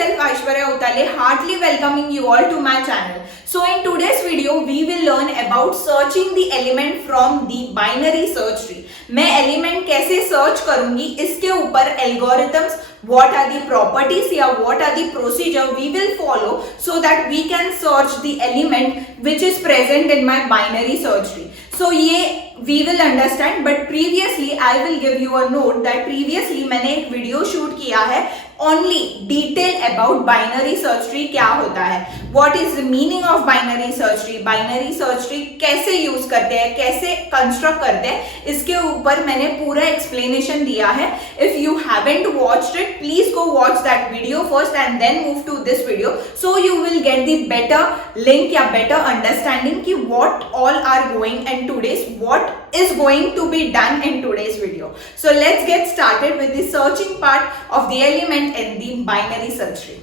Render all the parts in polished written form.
myself Aishwarya Utale, heartily welcoming you all to my channel. So in today's video, we will learn about searching the element from the binary search tree. मैं element कैसे search करूंगी, इसके ऊपर algorithms, what are the properties या what are the procedure we will follow so that we can search the element which is present in my binary search tree. So ये we will understand, but previously I will give you a note that previously मैंने एक video shoot किया है only detail about binary search tree क्या होता है, what is the meaning of binary search tree कैसे use करते हैं, कैसे कंस्ट्रक्ट करते हैं, इसके ऊपर मैंने पूरा एक्सप्लेनेशन दिया है. If you haven't watched it, please go watch that video first and then move to this video, so you will get the better link या better understanding कि what all are going and today's what is going to be done in today's video. So let's get started with the searching part of the element in the binary search tree.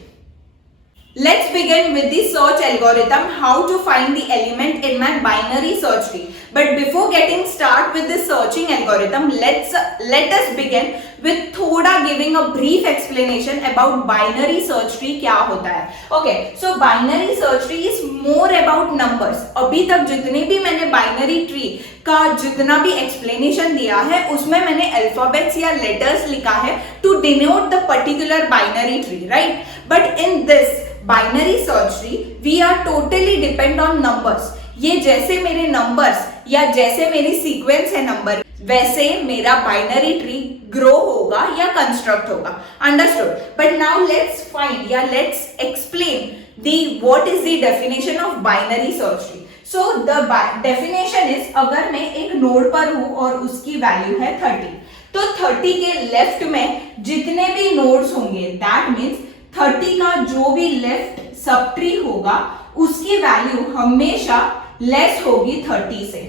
Let's begin with the search algorithm, how to find the element in my binary search tree. But before getting start with the searching algorithm, let us begin with थोड़ा giving a brief explanation about binary search tree क्या होता है. Okay, so binary search tree is more about numbers. अभी तक जितने भी मैंने binary tree का जितना भी explanation दिया है, उसमें मैंने alphabets या letters लिखा है to denote the particular binary tree, right? But in this binary search tree, we are totally depend on numbers. ये जैसे मेरे numbers या जैसे मेरी sequence है number, वैसे मेरा binary tree grow होगा या construct होगा. Understood? But now let's find या let's explain the what is the definition of binary search tree. So the definition is, अगर मैं एक node पर हूँ और उसकी value है 30, तो 30 के left में जितने भी nodes होंगे, that means 30 का जो भी लेफ्ट सब ट्री होगा उसकी वैल्यू हमेशा लेस होगी 30 से.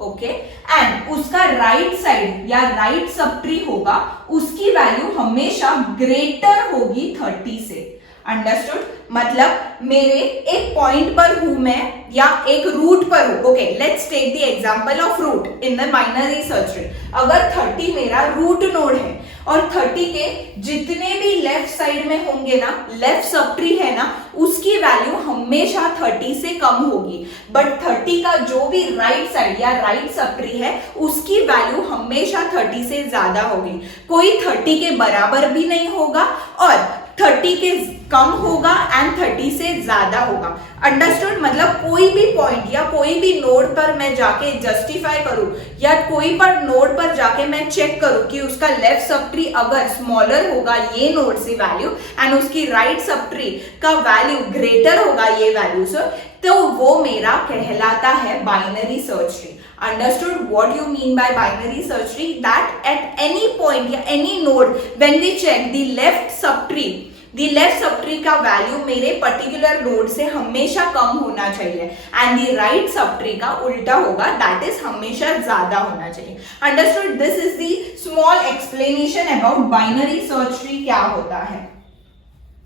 ओके, एंड उसका राइट साइड या राइट सब ट्री होगा उसकी वैल्यू हमेशा ग्रेटर होगी 30 से. अंडरस्टूड? मतलब मेरे एक पॉइंट पर हूं मैं या एक रूट पर हूं. Okay, let's take the example of root in the binary search tree. अगर 30 मेरा रूट नोड है और 30 के जितने भी लेफ्ट साइड में होंगे ना, लेफ्ट सब ट्री है ना, उसकी वैल्यू हमेशा 30 से कम होगी. बट 30 का जो भी राइट साइड या राइट सब ट्री है उसकी वैल्यू हमेशा 30 से ज्यादा होगी. कोई 30 के बराबर भी नहीं होगा और 30 के कम होगा एंड 30 से ज्यादा होगा. अंडरस्टूड? मतलब कोई भी पॉइंट या कोई भी नोड पर मैं जाके जस्टिफाई करूं या कोई पर नोड पर जाके मैं चेक करूं कि उसका लेफ्ट सब ट्री अगर स्मॉलर होगा ये नोड से वैल्यू एंड उसकी राइट सब ट्री का वैल्यू ग्रेटर होगा ये वैल्यू से, तो वो मेरा कहलाता है binary search tree. Understood what you mean by binary search tree? That at any point या any node when we check the left subtree का वैल्यू मेरे पर्टिकुलर नोड से हमेशा कम होना चाहिए एंड द राइट सबट्री का उल्टा होगा, दैट इज हमेशा ज्यादा होना चाहिए. Understood? This is the small explanation about binary search tree क्या होता है.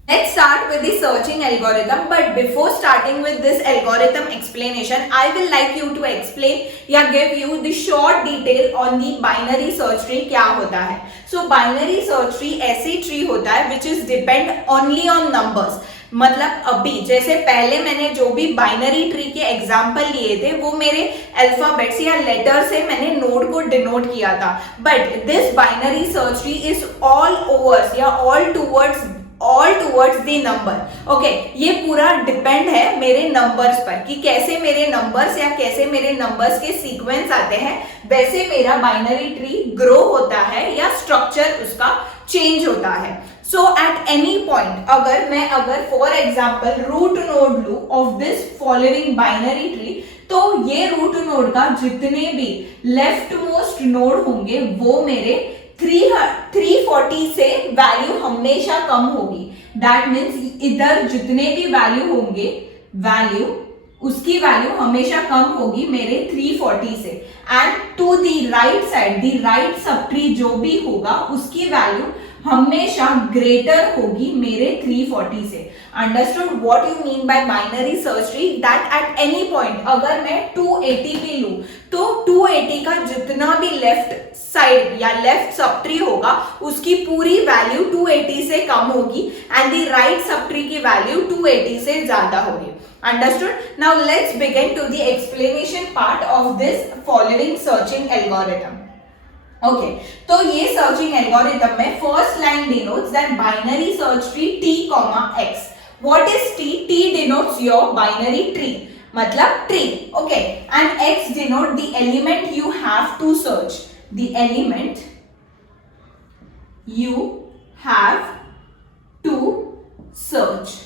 Let's start with the searching algorithm, but before starting with this algorithm explanation, I will like you to explain या give you the short detail on the binary search tree क्या होता है. So binary search tree ऐसी tree होता है which is depend only on numbers. मतलब अभी जैसे पहले मैंने जो भी बाइनरी ट्री के एग्जाम्पल लिए थे वो मेरे अल्फाबेट्स या लेटर से मैंने नोड को डिनोट किया था. But this binary search tree is all overs या all towards the number. Okay, ये पूरा डिपेंड है मेरे नंबर्स पर कि कैसे मेरे नंबर्स या कैसे मेरे नंबर्स के सीक्वेंस आते हैं, वैसे मेरा बाइनरी ट्री ग्रो होता है या स्ट्रक्चर उसका चेंज होता है. सो एट एनी पॉइंट अगर फॉर एग्जाम्पल रूट नोड लू of this following binary tree, तो ये रूट नोड का जितने भी लेफ्ट मोस्ट नोड होंगे वो मेरे 340 से वैल्यू हमेशा कम होगी. दैट मीन्स इधर जितने भी वैल्यू होंगे उसकी वैल्यू हमेशा कम होगी मेरे 340 से. And to the right side the right subtree जो भी होगा उसकी वैल्यू हमेशा ग्रेटर होगी मेरे 340 से। Understood what you mean by binary search tree? That at any point अगर मैं 280 भी लूं तो 280 का जितना भी लेफ्ट साइड या लेफ्ट सब ट्री होगा उसकी पूरी वैल्यू 280 से कम होगी and the right sub tree की वैल्यू 280 से ज्यादा होगी। Understood? Now let's begin to the explanation part of this following searching algorithm. Okay, तो ये सर्चिंग एल्गोरिथम में first line denotes that binary search tree t, x. What is t? T denotes your binary tree, मतलब tree. Okay, and x denote the element you have to search. The element you have to search.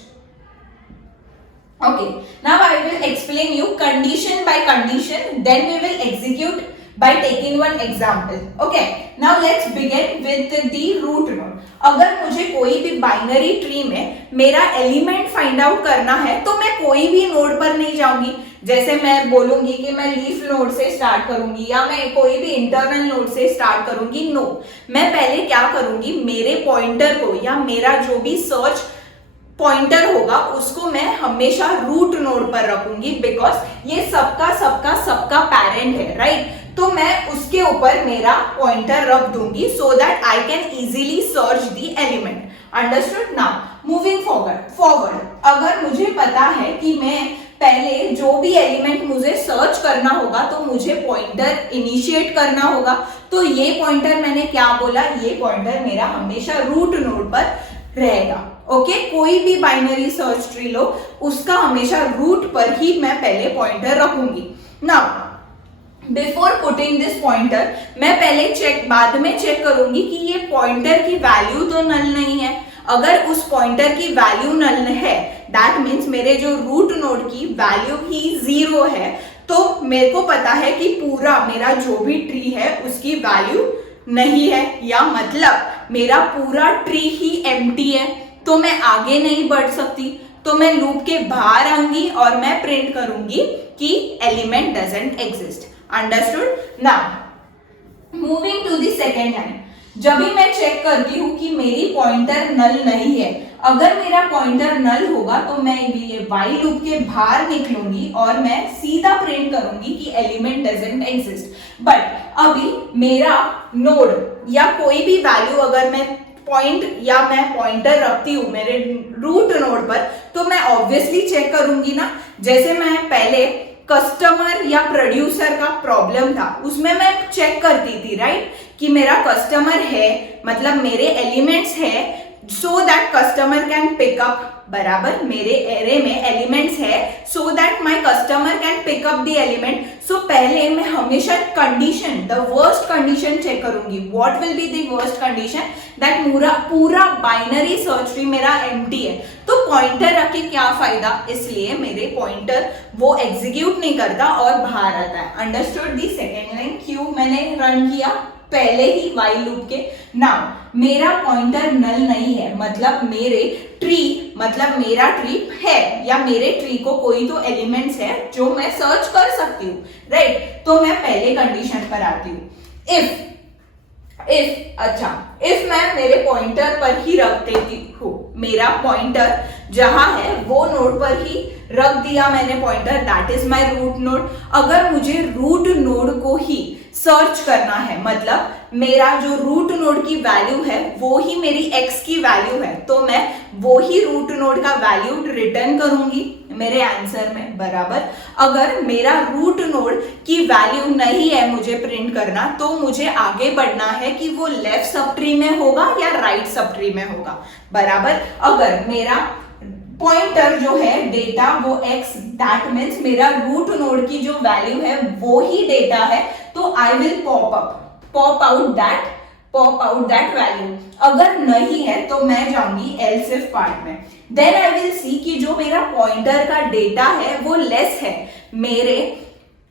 Okay, now I will explain you condition by condition, then we will execute by taking one example. Okay, now let's begin with the root node. अगर मुझे कोई भी binary tree में मेरा element find out करना है तो मैं कोई भी नोड पर नहीं जाऊंगी। जैसे मैं बोलूंगी कि मैं लीफ नोड से स्टार्ट करूंगी या मैं कोई भी इंटरनल नोड से स्टार्ट करूंगी, नो। मैं पहले क्या करूंगी, मेरे पॉइंटर को या मेरा जो भी सर्च पॉइंटर होगा उसको मैं हमेशा रूट नोड पर रखूंगी, बिकॉज ये सबका पेरेंट है, राइट? तो मैं उसके ऊपर मेरा पॉइंटर रख दूंगी so that I can easily search the element. Understood? Now moving forward अगर मुझे पता है कि मैं पहले जो भी एलिमेंट मुझे सर्च करना होगा तो मुझे पॉइंटर इनिशिएट करना होगा, तो ये पॉइंटर मैंने क्या बोला, ये पॉइंटर मेरा हमेशा रूट नोड पर रहेगा। ओके, कोई भी बाइनरी सर्च ट्री लो उसका हमेशा रूट पर ही मैं पहले पॉइंटर रखूंगी। Now before putting this pointer मैं पहले बाद में चेक करूंगी कि ये पॉइंटर की वैल्यू तो नल नहीं है। अगर उस पॉइंटर की वैल्यू नल है दैट मीन्स मेरे जो रूट नोड की वैल्यू ही 0 है, तो मेरे को पता है कि पूरा मेरा जो भी ट्री है उसकी वैल्यू नहीं है, या मतलब मेरा पूरा ट्री ही एम्प्टी है, तो मैं आगे नहीं बढ़ सकती। तो मैं लूप के बाहर आऊंगी और मैं प्रिंट करूंगी कि element doesn't exist. Understood? Now moving to the second line, जब भी मैं चेक करती हूँ कि मेरी पॉइंटर नल नहीं है, अगर मेरा पॉइंटर नल होगा तो मैं ये व्हाइल लूप के बाहर निकलूंगी और मैं सीधा प्रिंट करूंगी कि एलिमेंट डजंट एग्जिस्ट। बट अभी मेरा नोड या कोई भी वैल्यू अगर मैं पॉइंट या मैं पॉइंटर रखती हूँ मेरे रूट नोड पर, तो मैं ऑब्वियसली चेक करूंगी ना। जैसे मैं पहले कस्टमर या प्रोड्यूसर का प्रॉब्लम था उसमें मैं चेक करती थी, राइट, कि मेरा कस्टमर है मतलब मेरे एलिमेंट्स है so that customer can pick up, बराबर मेरे एरे में एलिमेंट्स है so that my customer can pick up the element. So पहले मैं हमेशा condition, the worst condition check करूंगी। What will be the worst condition? That पूरा बाइनरी सर्च ट्री मेरा एम्प्टी है, तो पॉइंटर रख के क्या फायदा, इसलिए मेरे पॉइंटर वो एग्जीक्यूट नहीं करता और बाहर आता है। अंडरस्टूड? दी सेकेंड लाइन क्यों मैंने रन किया पहले ही व्हाइल लूप के। नाउ मेरा पॉइंटर नल नहीं है मतलब मेरे ट्री मतलब मेरा ट्री है या मेरे ट्री को कोई तो एलिमेंट्स है जो मैं सर्च कर सकती हूँ, राइट? तो मैं पहले कंडीशन पर आती हूँ। इफ मैं मेरे पॉइंटर पर ही रख देती हूँ, मेरा पॉइंटर जहां है वो नोड पर ही रख दिया मैंने pointer, that is my root node. अगर मुझे रूट नोड को ही सर्च करना है मतलब मेरा जो रूट नोड की वैल्यू है वो ही मेरी x की वैल्यू है, तो मैं वो ही रूट नोड का वैल्यू रिटर्न करूंगी मेरे आंसर में, बराबर। अगर मेरा रूट नोड की वैल्यू नहीं है मुझे प्रिंट करना, तो मुझे आगे बढ़ना है कि वो लेफ्ट सब ट्री में होगा या राइट सब ट्री में होगा, बराबर। अगर मेरा पॉइंटर जो है डेटा वो x, दैट मीन्स मेरा रूट नोड की जो वैल्यू है वो ही डेटा है, तो I will pop out that value. अगर नहीं है तो मैं जाऊंगी एल्स इफ पार्ट में, देन आई विल सी कि जो मेरा पॉइंटर का डेटा है वो लेस है मेरे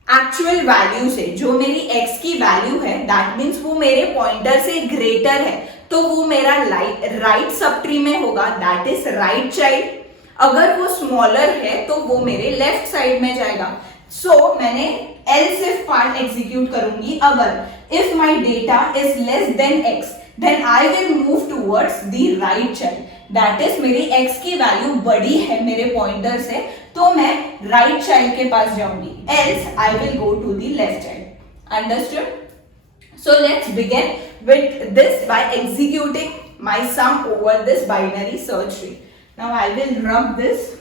एक्चुअल वैल्यू से, जो मेरी x की वैल्यू है दैट मीन्स वो मेरे पॉइंटर से ग्रेटर है, तो वो मेरा राइट सब ट्री में होगा, दैट इज राइट चाइल्ड। अगर वो स्मॉलर है तो वो मेरे लेफ्ट साइड में जाएगा। सो मैंने एल्स इफ पार्ट एग्जीक्यूट करूंगी। अगर if my data is less then x, then I will move towards the right child, that is मेरी x की वैल्यू बड़ी है मेरे पॉइंटर से, तो मैं राइट चाइल्ड के पास जाऊंगी, else I will go to the left child. Understood? So let's begin with this by executing my some over this binary search tree. Now I will rub this.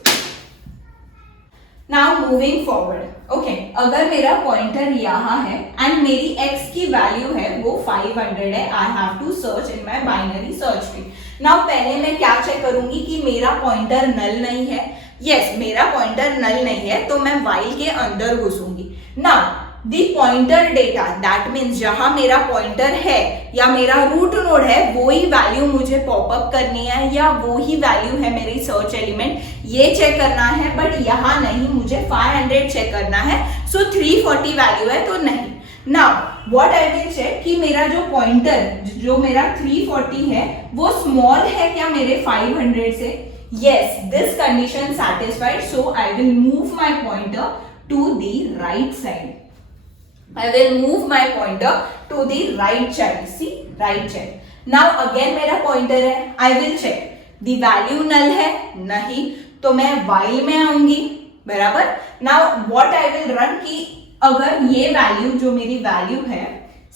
Now moving forward, okay, अगर मेरा pointer यहाँ है and मेरी x की value है वो 500 है, I have to search in my binary search tree. Now पहले मैं क्या चेक करूंगी कि मेरा पॉइंटर नल नहीं है। यस, मेरा पॉइंटर नल नहीं है, तो मैं while के अंदर घुसूंगी। Now the pointer data, that means जहां मेरा पॉइंटर है या मेरा रूट नोड है वो ही वैल्यू मुझे पॉपअप करनी है या वो ही वैल्यू है मेरी सर्च एलिमेंट, ये चेक करना है, बट यहाँ नहीं, मुझे 500 चेक करना है। सो 340 वैल्यू है तो नहीं। Now what I will check कि मेरा जो पॉइंटर जो मेरा 340 है वो स्मॉल है क्या मेरे 500 से। Yes, this condition satisfied, so I will move my pointer to the right side. I will move my pointer to the right child. See, right child. Now again मेरा pointer है, I will check. The value null है, नहीं, तो मैं while में आऊंगी, बराबर। Now what I will run कि अगर ये value जो मेरी value है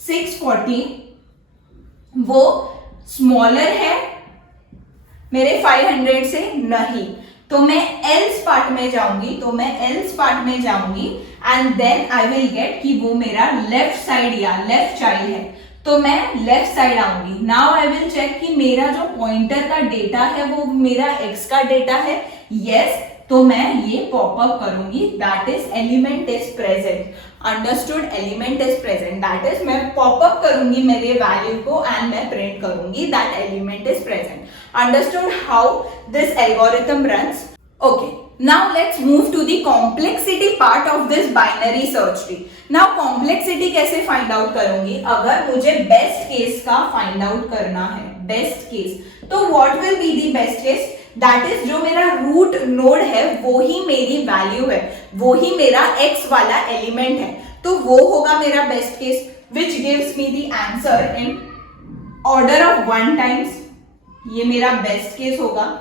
640 वो smaller है मेरे 500 से, नहीं, तो मैं else पार्ट में जाऊंगी, and then I will get कि वो मेरा लेफ्ट साइड या लेफ्ट चाइल्ड है, तो मैं लेफ्ट साइड आऊंगी। नाउ आई विल चेक कि मेरा जो पॉइंटर का डेटा है वो मेरा x का डेटा है। यस, तो मैं ये पॉपअप करूंगी, that is element is present. Understood? Element is present, that is मैं पॉपअप करूंगी मेरे वैल्यू को एंड मैं प्रिंट करूंगी that element is present. Understood how this algorithm runs? Okay, now let's move to the complexity part of this binary search tree. Now complexity कैसे find out करूंगी? अगर मुझे best case का find out करना है, best case, तो what will be the best case? That is जो मेरा root node है वो ही मेरी value है, वो ही मेरा x वाला element है, तो वो होगा मेरा best case, which gives me the answer in order of 1 times. ये मेरा best case होगा,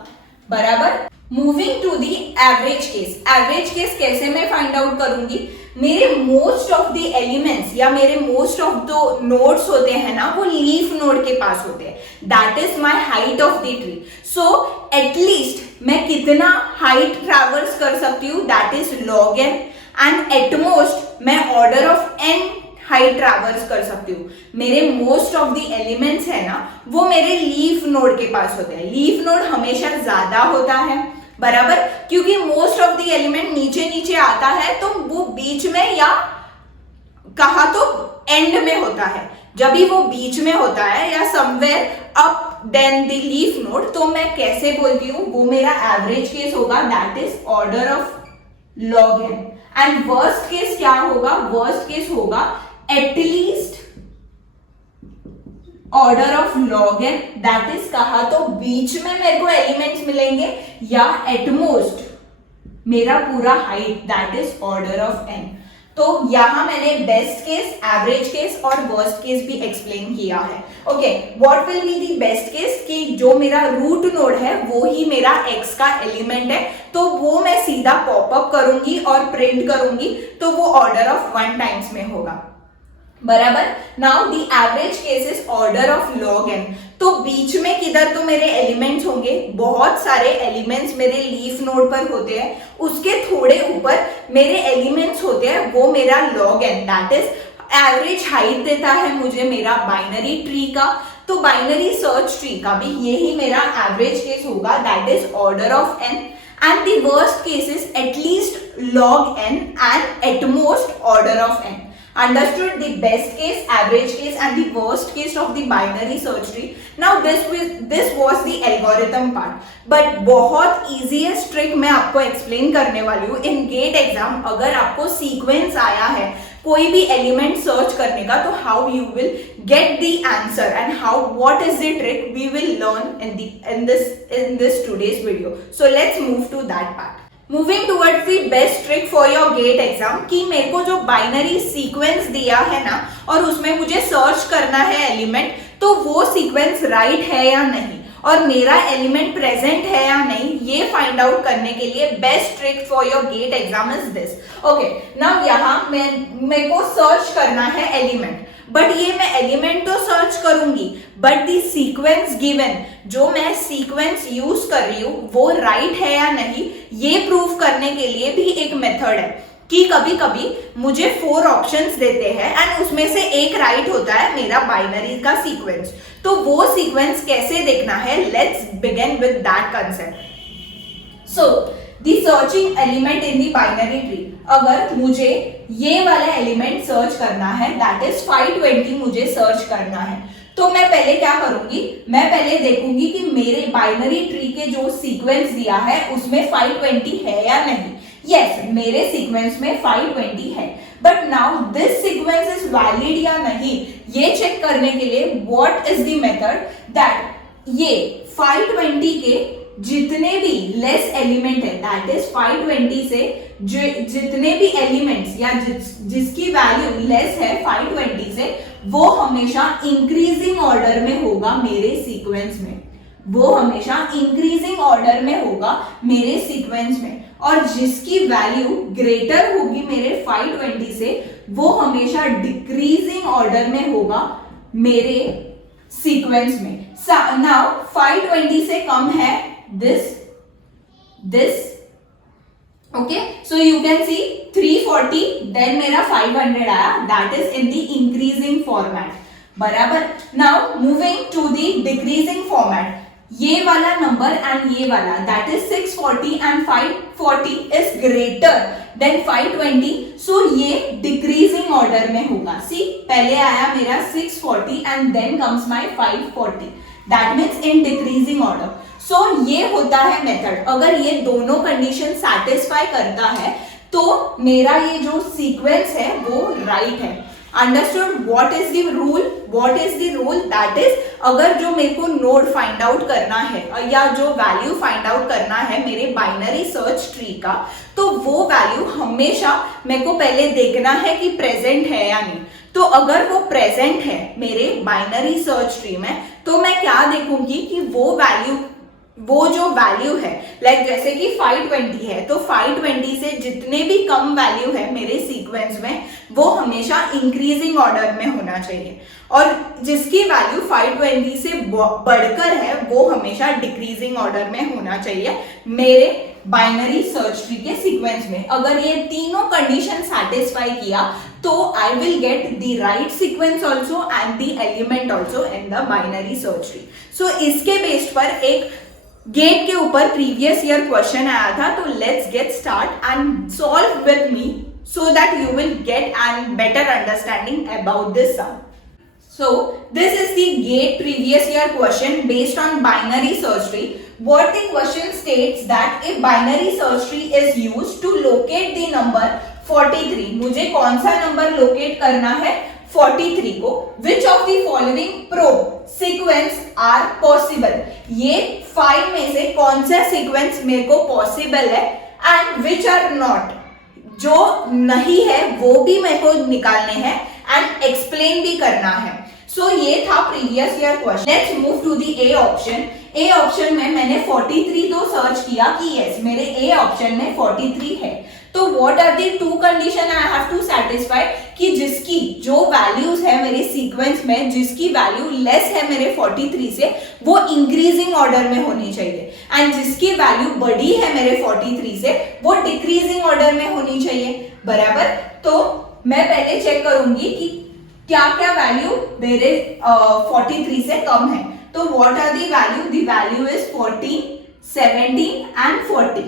बराबर। Moving to the average case. Average case कैसे मैं फाइंड आउट करूंगी? मेरे मोस्ट ऑफ द एलिमेंट्स या मेरे मोस्ट ऑफ द नोड्स होते हैं ना वो लीफ नोड के पास होते हैं, that is my height of the tree. So at least मैं कितना हाइट ट्रैवर्स कर सकती हूँ, that is log n, and at most मैं order of n height traverse कर सकती हूँ। मेरे मोस्ट ऑफ द एलिमेंट्स है ना वो मेरे लीफ नोड के पास होते हैं। लीफ नोड हमेशा ज्यादा होता है, बराबर, क्योंकि मोस्ट ऑफ द एलिमेंट नीचे नीचे आता है, तो वो बीच में या कहा तो एंड में होता है। जब भी वो बीच में होता है या somewhere up then the leaf node, तो मैं कैसे बोलती हूँ, वो मेरा एवरेज केस होगा, that is order of log n। And worst case क्या होगा? वर्स्ट केस होगा at least order of log n, that is कहा तो बीच में मेरे को एलिमेंट्स मिलेंगे, या एटमोस्ट मेरा पूरा height, that is order of n। तो यहां मैंने बेस्ट केस, एवरेज केस और वर्स्ट केस भी एक्सप्लेन किया है। Okay, what will be the best case कि जो मेरा रूट नोड है वो ही मेरा x का एलिमेंट है, तो वो मैं सीधा पॉपअप करूंगी और प्रिंट करूंगी, तो वो ऑर्डर ऑफ 1 टाइम्स में होगा, बराबर। Now the average case is order of log n, तो बीच में किधर तो मेरे एलिमेंट्स होंगे, बहुत सारे एलिमेंट्स मेरे लीफ नोड पर होते हैं, उसके थोड़े ऊपर मेरे एलिमेंट्स होते हैं, वो मेरा log n, that is average height देता है मुझे मेरा बाइनरी ट्री का। तो बाइनरी सर्च ट्री का भी यही मेरा एवरेज केस होगा, that is order of n, and the worst case is at least log n and at most order of n। Understood the best case, average case and the worst case of the binary search tree. Now this was the algorithm part. But बहुत easiest trick मैं आपको explain करने वाली हूँ in GATE exam। अगर आपको sequence आया है कोई भी element search करने का, तो how you will get the answer and how what is the trick we will learn in this today's video. So let's move to that part. Moving towards the best trick for your GATE exam, कि मेरे को जो binary sequence दिया है ना और उसमें मुझे सर्च करना है एलिमेंट, तो वो सीक्वेंस राइट है या नहीं और मेरा एलिमेंट प्रेजेंट है या नहीं, ये फाइंड आउट करने के लिए best trick for your GATE exam is this. Okay, now यहाँ मेरे को सर्च करना है एलिमेंट, बट ये मैं एलिमेंट तो सर्च करूंगी, बट दी सीक्वेंस गिवन, जो मैं सीक्वेंस यूज कर रही हूं वो राइट है या नहीं, ये प्रूव करने के लिए भी एक मेथड है कि कभी कभी मुझे 4 ऑप्शंस देते हैं एंड उसमें से एक राइट होता है मेरा बाइनरी का सीक्वेंस. तो वो सीक्वेंस कैसे देखना है, let's begin with that concept. So the searching element in the binary tree, अगर मुझे ये वाला एलिमेंट सर्च करना है, दैट इज 520 मुझे सर्च करना है, तो मैं पहले क्या करूंगी, मैं पहले देखूंगी कि मेरे बाइनरी ट्री के जो सीक्वेंस दिया है उसमें 520 है या नहीं. यस, मेरे सीक्वेंस में 520 है, but now this sequence is valid या नहीं, ये चेक करने के लिए what is the method, that ये 520 के जितने भी लेस एलिमेंट है, दैट इज 520 से जितने भी एलिमेंट्स या जिसकी वैल्यू लेस है 520 से, वो हमेशा इंक्रीजिंग ऑर्डर में होगा मेरे सीक्वेंस में, वो हमेशा इंक्रीजिंग ऑर्डर में होगा मेरे सीक्वेंस में, और जिसकी वैल्यू ग्रेटर होगी मेरे 520 से, वो हमेशा डिक्रीजिंग ऑर्डर में होगा मेरे सीक्वेंस में. नाउ 520 से कम है this, okay, so you can see 340, then मेरा 500 आया, that is in the increasing format, बराबर. Now moving to the decreasing format, ये वाला नंबर एंड ये वाला, that is 640 and 540 is greater than 520, so ये decreasing order में होगा. See, पहले आया मेरा 640 and then comes my 540, that means in decreasing order. So ये होता है मेथड. अगर ये दोनों कंडीशन सेटिस्फाई करता है तो मेरा ये जो सीक्वेंस है वो राइट है. Understood what is the rule, what is the rule, that is अगर जो मेरे को नोड फाइंड आउट करना है या जो वैल्यू फाइंड आउट करना है मेरे बाइनरी सर्च ट्री का, तो वो वैल्यू हमेशा मेरे को पहले देखना है कि प्रेजेंट है या नहीं. तो अगर वो प्रेजेंट है मेरे बाइनरी सर्च ट्री में, तो मैं क्या देखूंगी कि वो जो वैल्यू है, लाइक जैसे कि 520 है, तो 520 से जितने भी कम वैल्यू है मेरे सीक्वेंस में, वो हमेशा इंक्रीजिंग ऑर्डर में होना चाहिए, और जिसकी वैल्यू 520 से बढ़कर है वो हमेशा डिक्रीजिंग ऑर्डर में होना चाहिए मेरे बाइनरी सर्च ट्री के सीक्वेंस में. अगर ये तीनों कंडीशन सेटिस्फाई किया तो I will get the right sequence also and the element also in the binary search tree. So इसके बेस पर एक गेट के ऊपर प्रीवियस ईयर क्वेश्चन आया था, तो let's get start and solve with me so that you will get a better understanding about this sum. So this is the GATE previous year question based on binary search tree. What the question states that a binary search tree is used to locate the number 43. मुझे कौन सा number locate करना है 43 को. Which of the following probe sequence are possible? ये 5 में से कौन सा सीक्वेंस मेरे को पॉसिबल है and which are not. जो नहीं है वो भी मेरे को निकालने हैं एंड एक्सप्लेन भी करना है. सो ये था previous year question. Let's move to the A option. A option में मैंने 43 तो सर्च किया कि यस मेरे ए ऑप्शन में 43 है. तो what are the two condition I have to satisfy कि जिसकी जो वैल्यूज है मेरे सीक्वेंस में, जिसकी वैल्यू लेस है मेरे 43 से, वो इंक्रीजिंग ऑर्डर में होनी चाहिए, एंड जिसकी वैल्यू बड़ी है मेरे 43 से, वो डिक्रीजिंग ऑर्डर में होनी चाहिए. बराबर. तो मैं पहले चेक करूंगी कि क्या क्या वैल्यू मेरे 43 से कम है. तो what are the value, the value is 14, 17 and 40.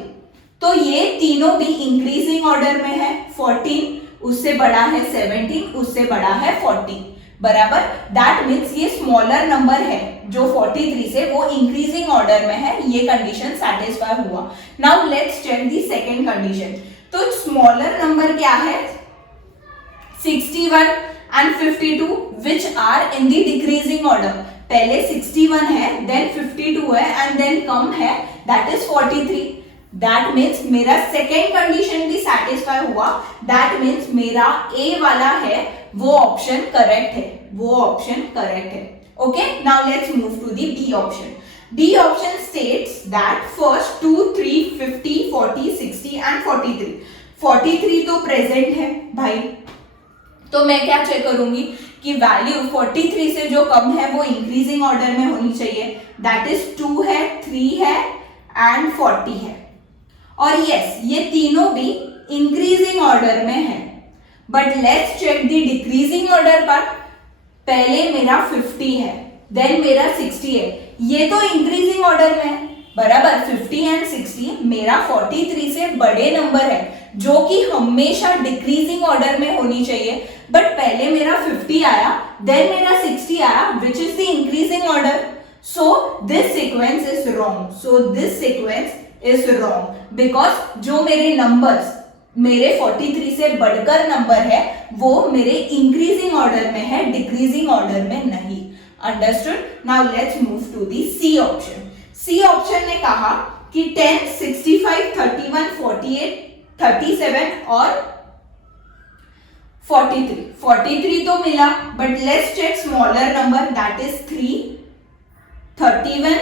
तो ये तीनों भी इंक्रीजिंग ऑर्डर में है. 14 उससे बड़ा है 17, उससे बड़ा है 40. बराबर. दैट मीन्स ये स्मॉलर नंबर है जो 43 से, वो इंक्रीजिंग ऑर्डर में है. ये कंडीशन सेटिस्फाई हुआ. Now let's check the second condition. तो स्मॉलर नंबर क्या है 61 and 52 which are in the decreasing order. पहले 61 है, then 52 है, and then कम है, that is 43. That means मेरा सेकेंड कंडीशन भी सेटिस्फाई हुआ. That means मेरा ए वाला है वो ऑप्शन करेक्ट है, वो ऑप्शन करेक्ट है. Okay, now let's move to the B option. B option states that first 2, 3, 50, 40, 60 and 43. 43 तो प्रेजेंट है भाई, तो मैं क्या चेक करूंगी कि वैल्यू 43 से जो कम है वो इंक्रीजिंग ऑर्डर में होनी चाहिए. दैट इज 2 है, 3 है एंड 40 है. और यस, ये तीनों भी इंक्रीजिंग ऑर्डर में है. But let's check the decreasing order part. पहले मेरा 50 है, देन मेरा 60 है. ये तो इंक्रीजिंग ऑर्डर में है, बराबर. 50 एंड 60 मेरा 43 से बड़े नंबर है जो कि हमेशा डिक्रीजिंग ऑर्डर में होनी चाहिए. बट पहले मेरा 50 आया, देन मेरा 60 आया, which is the increasing order. So this sequence is wrong. So this sequence is wrong because जो मेरे नंबर्स मेरे 43 से बढ़कर नंबर है वो मेरे इंक्रीजिंग ऑर्डर में है, डिक्रीजिंग ऑर्डर में नहीं. Understood. Now let's move to the C option. C option ने कहा कि 10, 65, 31, 48, 37 और 43. 43 तो मिला, but let's check smaller number. That is 3, 31,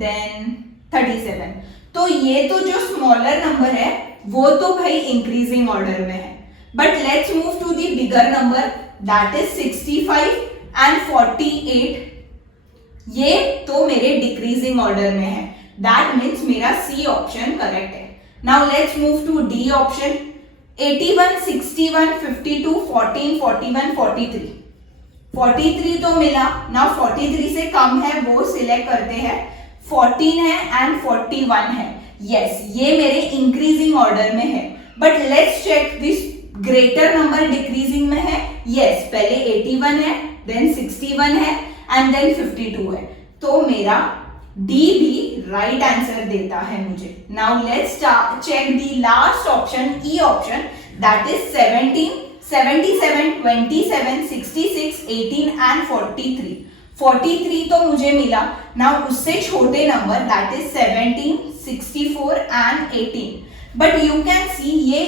then 37. तो ये तो जो स्मॉलर नंबर है वो तो भाई इंक्रीजिंग ऑर्डर में है. But let's move to the bigger number. That is 65 and 48. ये तो मेरे डिक्रीजिंग ऑर्डर में है. दैट मीन्स मेरा सी ऑप्शन करेक्ट है. Now let's move to D option. 81, 61, 52, 14, 41, 43. 43 तो मिला. नाउ 43 से कम है वो सिलेक्ट करते हैं. 14 है एंड 41 है. यस, ये मेरे इंक्रीजिंग ऑर्डर में है. But let's check this greater number decreasing में है. यस, पहले 81 है, देन 61 है एंड देन 52 है. तो मेरा डी भी राइट आंसर देता है मुझे. Now let's check the last option, E option. That is 17, 77, 27, 66, 18 and 43. 43 तो मुझे मिला. नाउ उससे छोटे number that is 17, 64 and 18. But you can see ये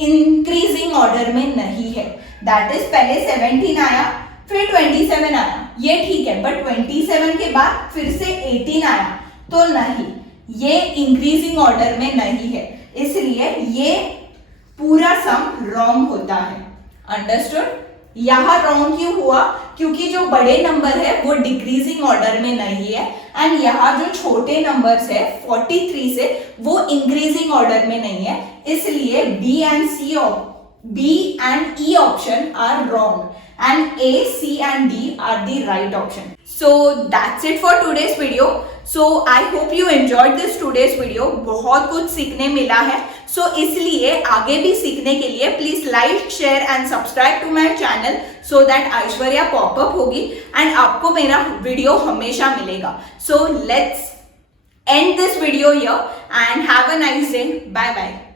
इंक्रीजिंग ऑर्डर में नहीं है. दैट इज पहले 17 आया, फिर 27 आया, ये ठीक है. बट 27 के बाद फिर से 18 आया, तो नहीं, ये इंक्रीजिंग ऑर्डर में नहीं है. इसलिए ये पूरा सम रॉन्ग होता है. अंडरस्टूड. यहां रॉन्ग क्यों हुआ? क्योंकि जो बड़े नंबर है वो डिक्रीजिंग ऑर्डर में नहीं है एंड यहाँ जो छोटे नंबर्स है 43 से वो इंक्रीजिंग ऑर्डर में नहीं है. इसलिए B and E option are wrong and A, C and D are the right option. So that's it for today's video. So I hope you enjoyed this today's video. बहुत कुछ सीखने मिला है. So इसलिए आगे भी सीखने के लिए please like, share and subscribe to my channel so that ऐश्वर्या पॉपअप होगी एंड आपको मेरा वीडियो हमेशा मिलेगा. So let's end this video here and have a nice day. Bye bye.